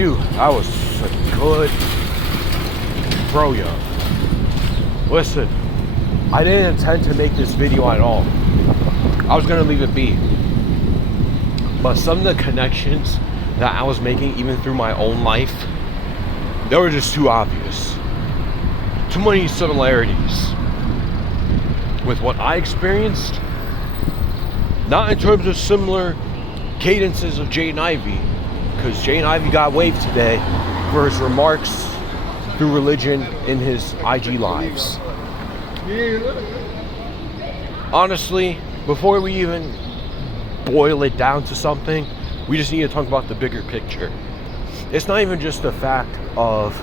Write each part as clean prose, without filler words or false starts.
Phew, that was a good bro-yo. Listen, I didn't intend to make this video at all. I was gonna leave it be. But some of the connections that I was making, even through my own life, they were just too obvious. Too many similarities with what I experienced. Not in terms of similar cadences of Jaden Ivey, because Jaden Ivey got waived today for his remarks through religion in his IG lives. Honestly, before we even boil it down to something, we just need to talk about the bigger picture. It's not even just the fact of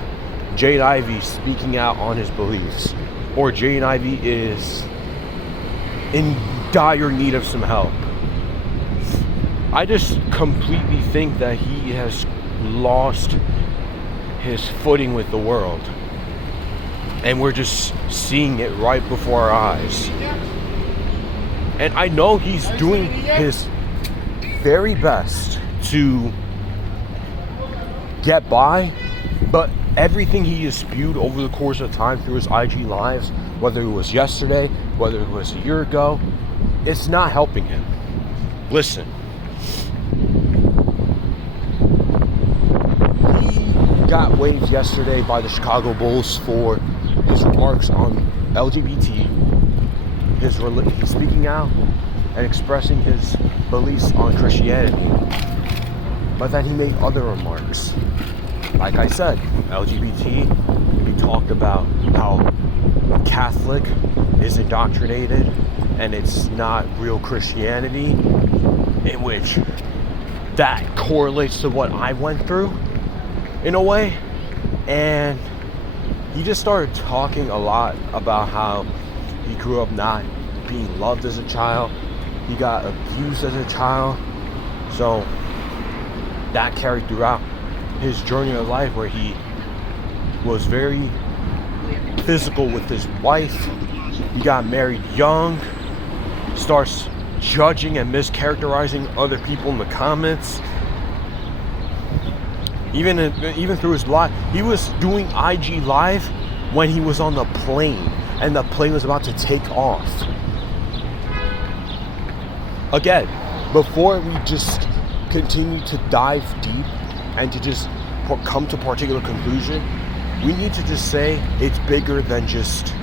Jaden Ivey speaking out on his beliefs, or Jaden Ivey is in dire need of some help. I just completely think that he has lost his footing with the world, and we're just seeing it right before our eyes. And I know he's doing his very best to get by, but everything he has spewed over the course of time through his IG lives, whether it was yesterday, whether it was a year ago, it's not helping him. Listen, he got waived yesterday by the Chicago Bulls for his remarks on LGBT, his speaking out and expressing his beliefs on Christianity. But then he made other remarks. Like I said, LGBT, he talked about how Catholic is indoctrinated and it's not real Christianity, in which that correlates to what I went through in a way. And he just started talking a lot about how he grew up not being loved as a child. He got abused as a child. So that carried throughout his journey of life, where he was very physical with his wife. He got married young, starts judging and mischaracterizing other people in the comments. Even through his live, he was doing IG live when he was on the plane and the plane was about to take off. Again, before we just continue to dive deep and to just come to a particular conclusion, we need to just say it's bigger than just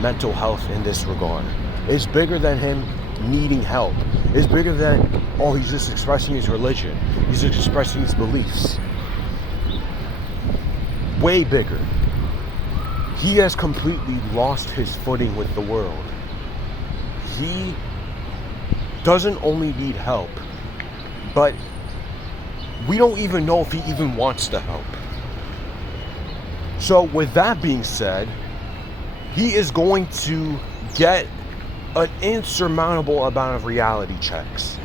mental health in this regard. It's bigger than him needing help. It's bigger than, oh, he's just expressing his religion. He's expressing his beliefs. Way bigger. He has completely lost his footing with the world. He doesn't only need help, but we don't even know if he even wants the help. So with that being said, he is going to get an insurmountable amount of reality checks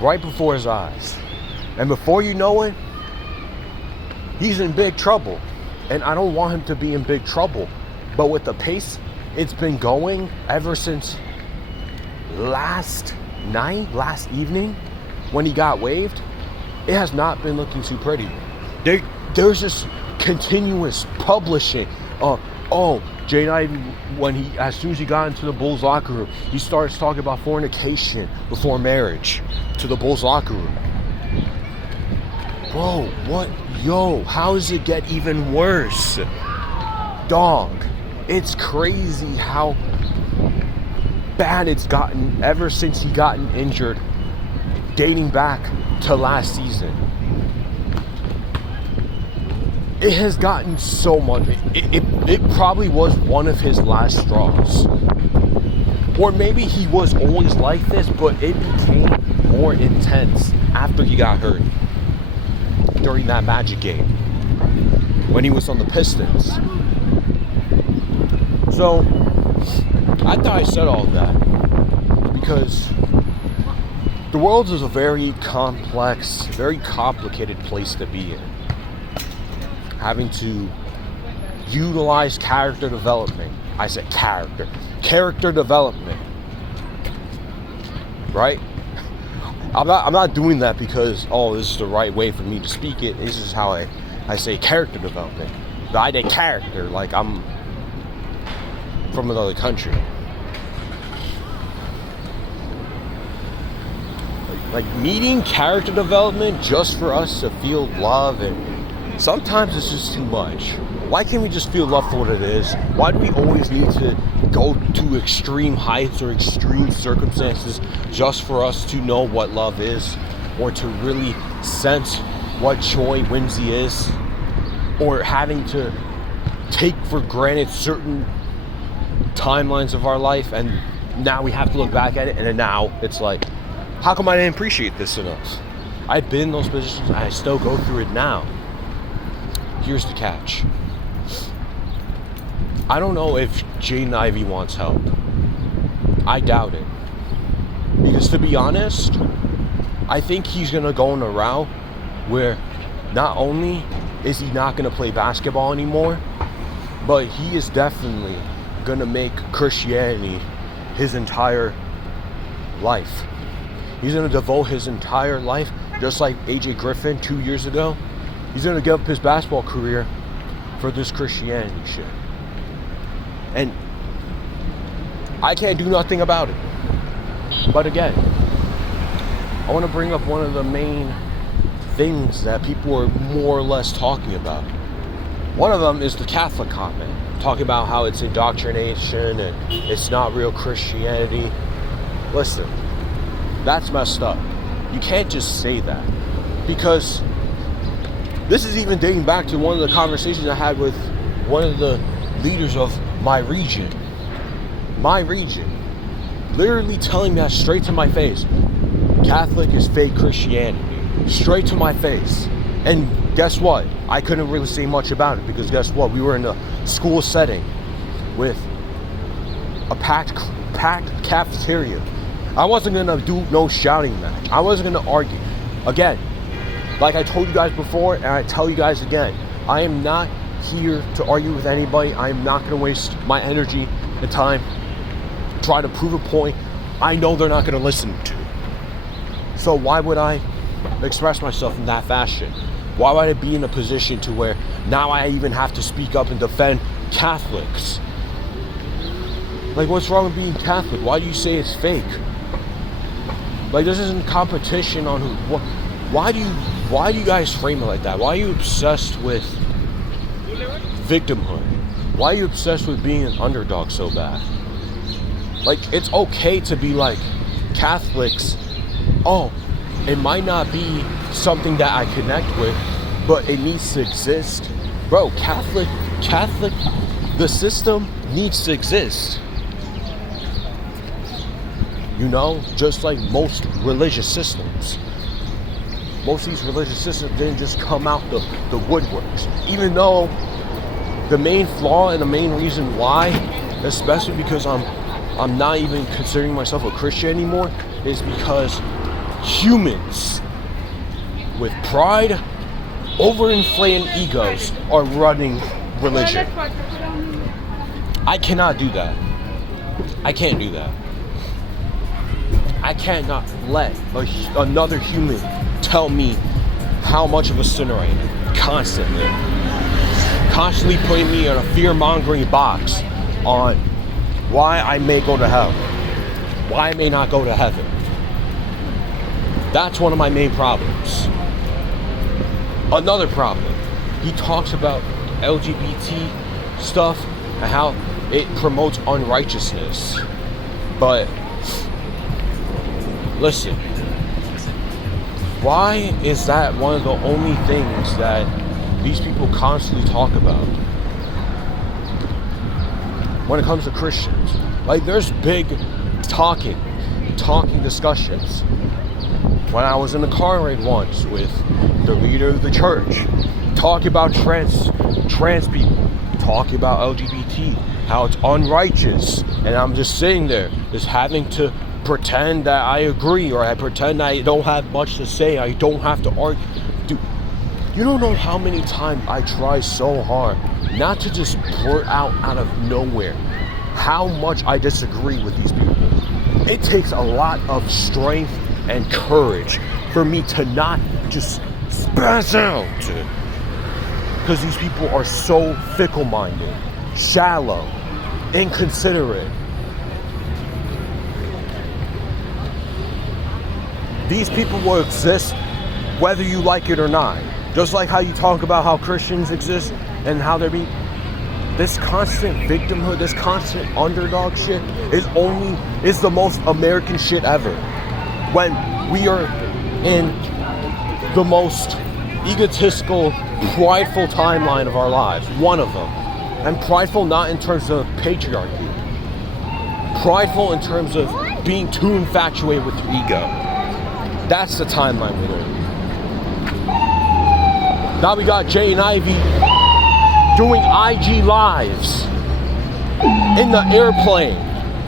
right before his eyes. And before you know it, he's in big trouble. And I don't want him to be in big trouble. But with the pace it's been going ever since last evening, when he got waived, it has not been looking too pretty. There's just continuous publishing. Jaden Ivey, as soon as he got into the Bulls locker room, he starts talking about fornication before marriage to the Bulls locker room. Bro, what? Yo, how does it get even worse? Dog, it's crazy how bad it's gotten ever since he gotten injured, dating back to last season. It has gotten so much. It probably was one of his last straws. Or maybe he was always like this, but it became more intense after he got hurt during that Magic game when he was on the Pistons. So I thought I said all of that because the world is a very complex, very complicated place to be in. Having to utilize character development. I said character development. Right? I'm not doing that because, oh, this is the right way for me to speak it. This is how I say character development. The idea character, like I'm from another country. Like needing character development just for us to feel love, and sometimes it's just too much. Why can't we just feel love for what it is? Why do we always need to go to extreme heights or extreme circumstances just for us to know what love is, or to really sense what joy, whimsy is, or having to take for granted certain timelines of our life, and now we have to look back at it, and then now it's like, how come I didn't appreciate this enough? I've been in those positions and I still go through it now. Here's the catch. I don't know if Jaden Ivey wants help. I doubt it. Because to be honest, I think he's going to go in a route where not only is he not going to play basketball anymore, but he is definitely going to make Christianity his entire life. He's going to devote his entire life, just like AJ Griffin 2 years ago. He's going to give up his basketball career for this Christianity shit. And I can't do nothing about it. But again, I want to bring up one of the main things that people are more or less talking about. One of them is the Catholic comment, talking about how it's indoctrination and it's not real Christianity. Listen, that's messed up. You can't just say that, because this is even dating back to one of the conversations I had with one of the leaders of my region. Literally telling me that straight to my face. Catholic is fake Christianity. Straight to my face. And guess what? I couldn't really say much about it, because guess what? We were in a school setting with a packed cafeteria. I wasn't going to do no shouting match. I wasn't going to argue. Again, like I told you guys before, and I tell you guys again, I am not here to argue with anybody. I am not going to waste my energy and time trying to prove a point I know they're not going to listen to. So why would I express myself in that fashion? Why would I be in a position to where now I even have to speak up and defend Catholics? Like, what's wrong with being Catholic? Why do you say it's fake? Like, this isn't competition on who. Why do you guys frame it like that? Why are you obsessed with victimhood? Why are you obsessed with being an underdog so bad? Like, it's okay to be like, Catholics, oh, it might not be something that I connect with, but it needs to exist. Bro, Catholic, the system needs to exist. You know, just like most religious systems. Most of these religious systems didn't just come out the woodworks. Even though the main flaw and the main reason why, especially because I'm not even considering myself a Christian anymore, is because humans with pride, overinflated egos are running religion. I cannot do that. I can't do that. I cannot let another human tell me how much of a sinner I am. Constantly putting me in a fear-mongering box on why I may go to hell, why I may not go to heaven. That's one of my main problems. Another problem, he talks about LGBT stuff and how it promotes unrighteousness. But listen, why is that one of the only things that these people constantly talk about when it comes to Christians? Like, there's big talking discussions. When I was in a car ride once with the leader of the church, talking about trans people, talking about LGBT, how it's unrighteous, and I'm just sitting there, just having to pretend that I agree, or I pretend I don't have much to say, I don't have to argue. Dude, you don't know how many times I try so hard not to just blurt out of nowhere how much I disagree with these people. It takes a lot of strength and courage for me to not just spaz out. Because these people are so fickle-minded, shallow, inconsiderate. These people will exist whether you like it or not. Just like how you talk about how Christians exist and how they're being... This constant victimhood, this constant underdog shit is the most American shit ever. When we are in the most egotistical, prideful timeline of our lives, one of them. And prideful not in terms of patriarchy. Prideful in terms of being too infatuated with your ego. That's the timeline we're in. Now we got Jay and Ivy doing IG lives in the airplane,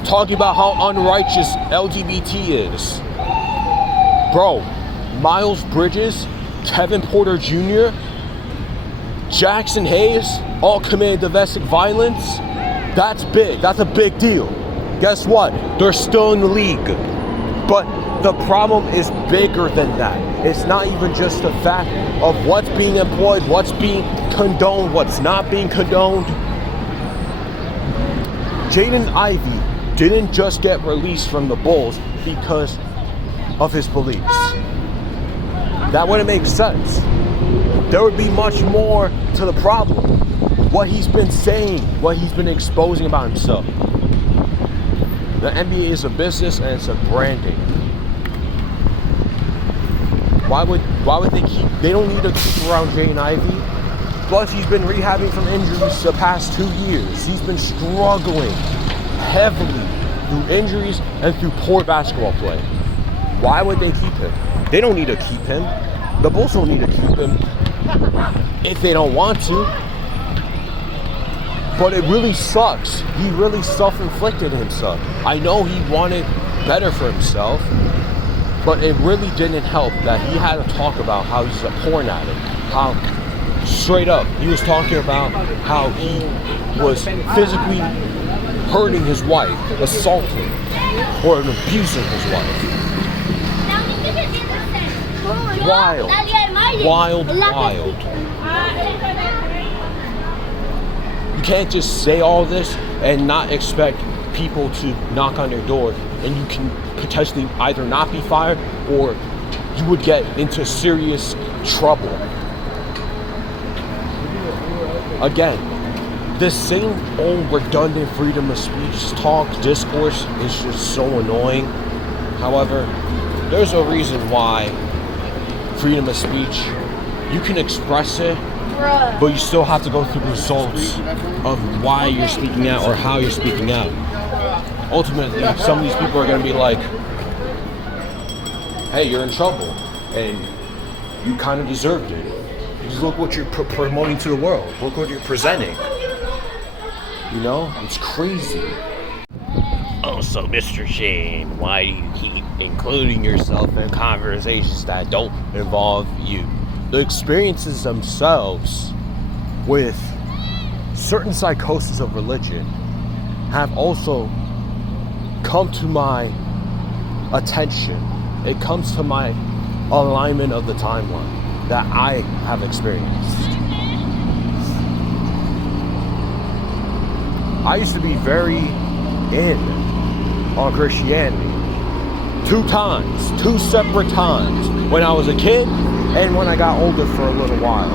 talking about how unrighteous LGBT is. Bro, Miles Bridges, Kevin Porter Jr., Jackson Hayes, all committed domestic violence. That's big. That's a big deal. Guess what? They're still in the league. But the problem is bigger than that. It's not even just the fact of what's being employed, what's being condoned, what's not being condoned. Jaden Ivey didn't just get released from the Bulls because of his beliefs. That wouldn't make sense. There would be much more to the problem. What he's been saying, what he's been exposing about himself. The NBA is a business and it's a branding. Why would they keep? They don't need to keep around Jaden Ivey. Plus, he's been rehabbing from injuries the past 2 years. He's been struggling heavily through injuries and through poor basketball play. Why would they keep him? They don't need to keep him. The Bulls don't need to keep him if they don't want to. But it really sucks. He really self-inflicted himself. I know he wanted better for himself, but it really didn't help that he had to talk about how he's a porn addict. How, straight up, he was talking about how he was physically hurting his wife, assaulting, or abusing his wife. Wild. Wild, wild. You can't just say all this and not expect people to knock on your door, and you can potentially either not be fired or you would get into serious trouble. Again, this same old redundant freedom of speech talk, discourse is just so annoying. However, there's a reason why freedom of speech, you can express it, but you still have to go through the results of why you're speaking out or how you're speaking out. Ultimately, some of these people are going to be like, hey, you're in trouble, and you kind of deserved it. Just look what you're promoting to the world. Look what you're presenting. You know, it's crazy. Oh, so Mr. Shane, why do you keep including yourself in conversations that don't involve you? The experiences themselves with certain psychosis of religion have also come to my attention. It comes to my alignment of the timeline that I have experienced. I used to be very in on Christianity. 2 separate times. When I was a kid and when I got older for a little while.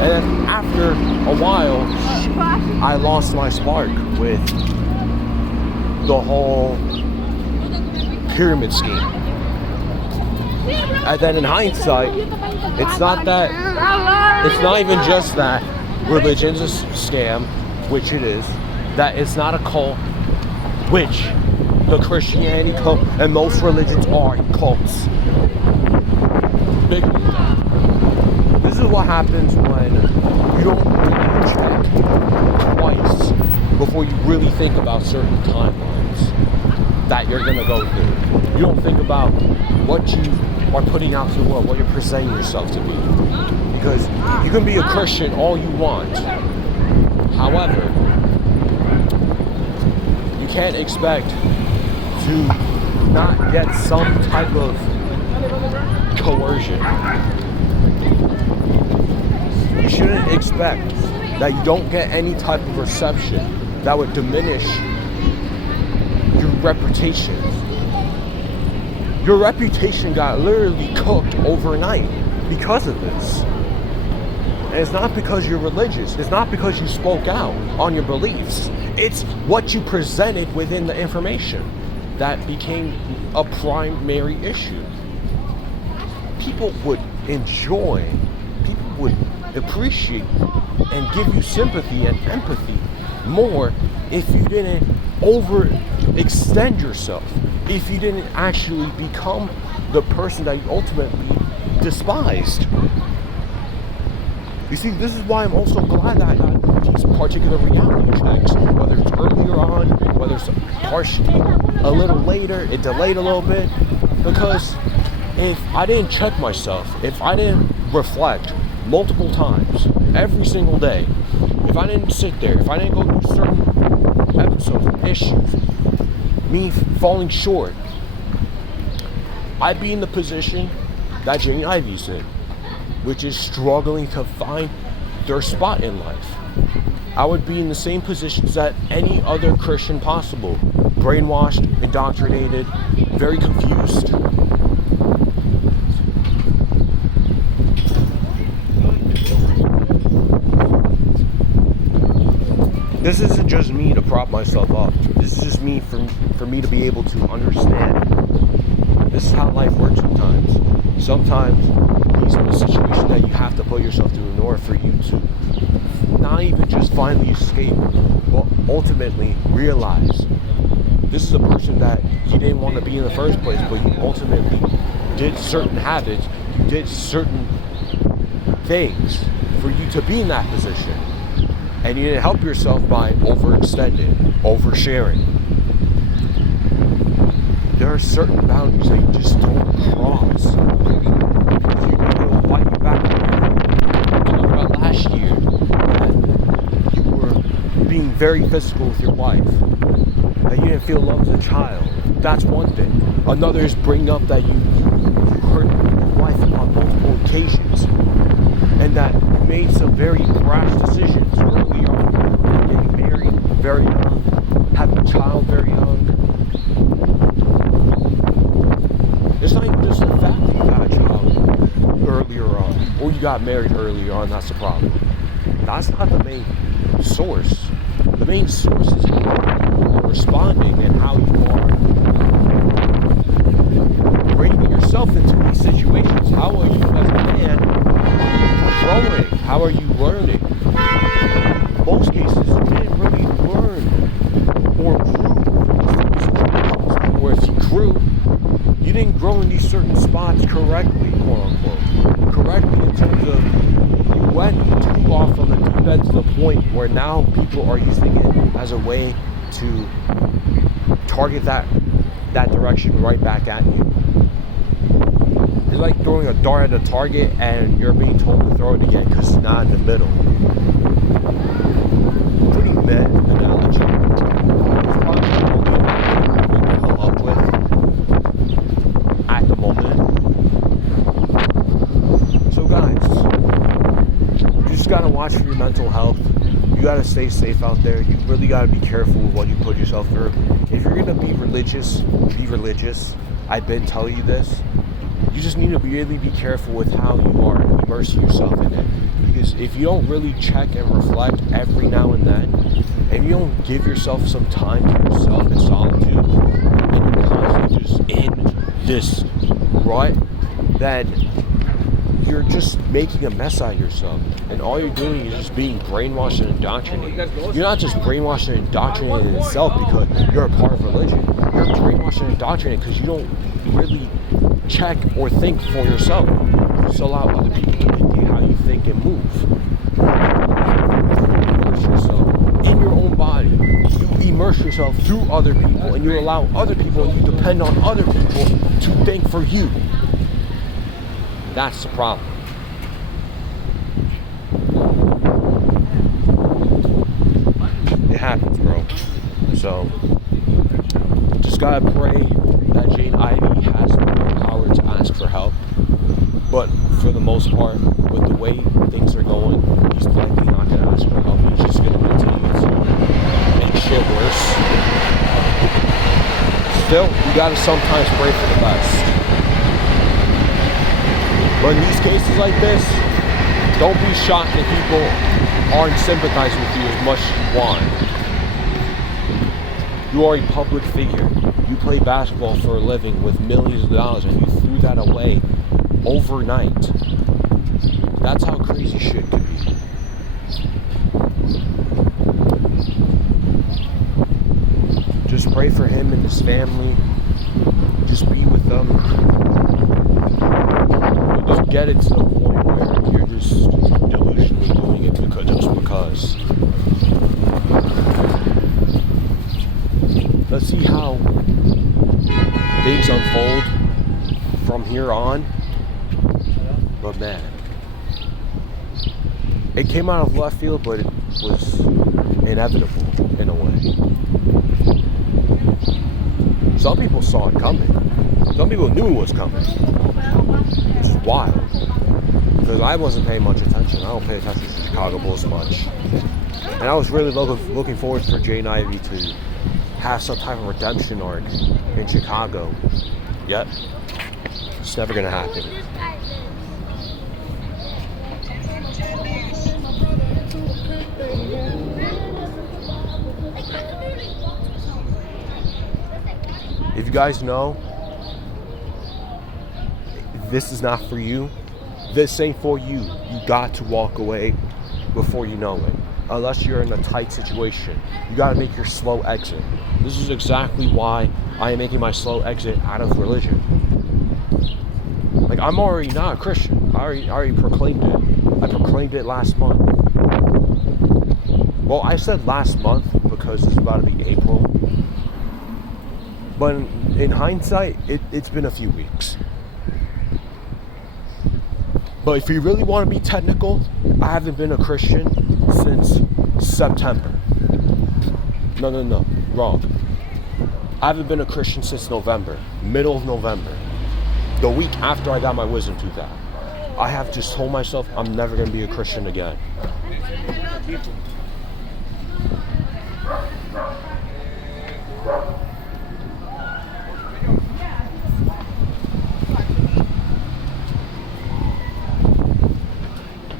And then after a while, I lost my spark with the whole pyramid scheme. And then in hindsight, it's not even just that religion's a scam, which it is, that it's not a cult, which the Christianity cult and most religions are cults. Bigger than that. This is what happens when you don't really check twice before you really think about certain timelines that you're gonna go through. You don't think about what you are putting out to the world, what you're presenting yourself to be. Because you can be a Christian all you want. However, you can't expect to not get some type of coercion. You shouldn't expect that you don't get any type of reception that would diminish your reputation. Your reputation got literally cooked overnight because of this. And it's not because you're religious. It's not because you spoke out on your beliefs. It's what you presented within the information that became a primary issue. People would enjoy, people would appreciate and give you sympathy and empathy more if you didn't overextend yourself, if you didn't actually become the person that you ultimately despised. You see, this is why I'm also glad that I got these particular reality checks, whether it's earlier on, whether it's partially a little later, it delayed a little bit, because if I didn't check myself, if I didn't reflect multiple times, every single day, if I didn't sit there, if I didn't go through certain episodes, issues, me falling short, I'd be in the position that Jaden Ivey's in, which is struggling to find their spot in life. I would be in the same positions that any other Christian possible. Brainwashed, indoctrinated, very confused. This isn't just me to prop myself up. This is just me for me to be able to understand. This is how life works sometimes. Sometimes these are the situations that you have to put yourself through in order for you to not even just finally escape, but ultimately realize this is a person that you didn't want to be in the first place, but you ultimately did certain habits, you did certain things for you to be in that position. And you didn't help yourself by overextending, oversharing. There are certain boundaries that you just don't cross. If you go fight back, talk about last year that you were being very physical with your wife, that you didn't feel love as a child. That's one thing. Another is bring up that you hurt your wife on multiple occasions, and that you made some very rash decisions early on, getting married very young, having a child very young. It's not even just the fact that you got a child earlier on, or you got married earlier on, that's the problem. That's not the main source. The main source is how you are responding and how you are bringing yourself into these situations. How are you as a man growing? How are you learning? In most cases, you didn't really learn or grow from these situations. Or if you grew, you didn't grow in these certain spots correctly, quote unquote. Correctly in terms of you went too off on the deep end to the point where now people are using it as a way to target that direction right back at you. It's like throwing a dart at a target and you're being told to throw it again because it's not in the middle. Pretty meh analogy. It's probably the only one I can come up with at the moment. So guys, you just gotta watch for your mental health. You gotta stay safe out there. You really gotta be careful with what you put yourself through. If you're gonna be religious, be religious. I've been telling you this. You just need to really be careful with how you are immersing yourself in it. Because if you don't really check and reflect every now and then, and you don't give yourself some time to yourself in solitude, and you're constantly just in this rut, then you're just making a mess out of yourself. And all you're doing is just being brainwashed and indoctrinated. You're not just brainwashed and indoctrinated in itself because you're a part of religion. You're brainwashed and indoctrinated because you don't really check or think for yourself. Just allow other people to dictate how you think and move. You immerse yourself in your own body. You immerse yourself through other people, and you allow other people, and you depend on other people to think for you. That's the problem. It happens, bro. So, just gotta pray that part, Ivey has the power to ask for help. But for the most part, with the way things are going, he's likely not going to ask for help. He's just going to continue to make shit worse. Still, you got to sometimes pray for the best. But in these cases like this, don't be shocked that people aren't sympathizing with you as much as you want. You are a public figure. You play basketball for a living with millions of dollars, and you threw that away overnight. That's how crazy shit can be. Just pray for him and his family. Just be with them. But don't get it to the point where you're just delusionally doing it just because. Let's see how things unfold from here on. But man, it came out of left field, but it was inevitable in a way. Some people saw it coming. Some people knew it was coming, which is wild. Because I wasn't paying much attention. I don't pay attention to the Chicago Bulls much. And I was really looking forward for Jaden Ivey to have some type of redemption arc in Chicago. Yet, it's never going to happen. If you guys know, this is not for you. This ain't for you. You got to walk away before you know it. Unless you're in a tight situation. You got to make your slow exit. This is exactly why I am making my slow exit out of religion. Like, I'm already not a Christian. I already proclaimed it. I proclaimed it last month. Well, I said last month because it's about to be April. But in hindsight, it's been a few weeks. But if you really want to be technical, I haven't been a Christian since September. No, wrong. I haven't been a Christian since November, middle of November. The week after I got my wisdom tooth out. I have just told myself I'm never going to be a Christian again.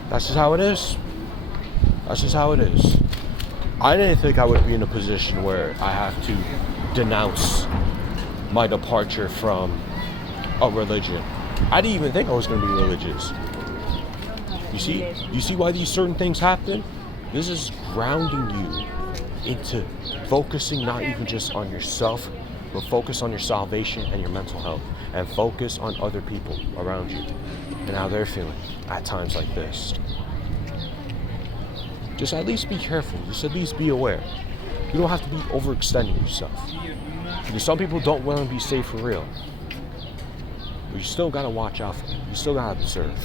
That's just how it is. That's just how it is. I didn't think I would be in a position where I have to denounce my departure from a religion. I didn't even think I was going to be religious. You see why these certain things happen? This is grounding you into focusing not even just on yourself, but focus on your salvation and your mental health, and focus on other people around you and how they're feeling at times like this. Just at least be careful. Just at least be aware. You don't have to be overextending yourself. Because some people don't want to be safe for real. But you still got to watch out for them. You still got to observe.